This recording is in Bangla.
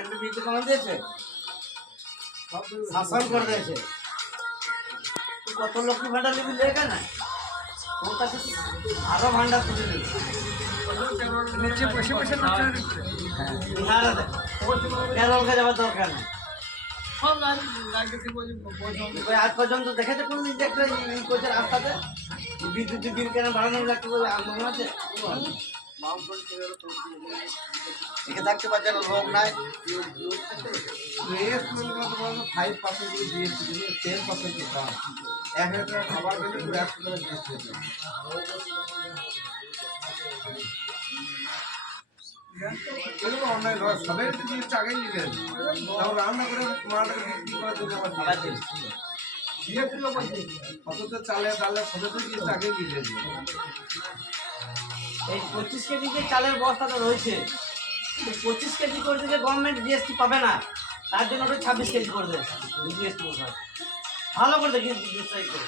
একটু বিদ্যুৎ কমা দিয়েছে, শাসন করে দিয়েছে। কত লক্ষ্মী ভান্ডার নিবি লেখা না, তোর কাছে আরো ভান্ডার তুলে নেবে। কেরলকে যাওয়ার দরকার নেই। আজ পর্যন্ত দেখেছে কোনদিন যে একটা ই করছে রাস্তাতে বিদ্যুৎ বিল কেন বাড়ানো লাগছে বলে আন্দোলন আছে? একে থাকতে পারছে না, লোক নাই। 5% জিএসটি দিয়ে 10% দাম। 1,000 টাকা খাবার খেলে পুরো 100 টাকা জিএসটি দিতে হবে। এগুলো অনলাইন হয়, সবাই জিনিসটা আগেই লিখে দেবে। তারপর রান্না করে মালটাকে বিক্রি করার জন্য আবার অথচ চালে ডালে সবাই জিনিসটা আগেই লিখে দেবে। এই 25 কেজি যে চালের বস্তাটা রয়েছে, 25 কেজি করে দিলে গভর্নমেন্ট জিএসটি পাবে না, তার জন্য ওটা 26 কেজি করে দেয় জিএসটি। ভালো করে দেখি জিনিসটা করে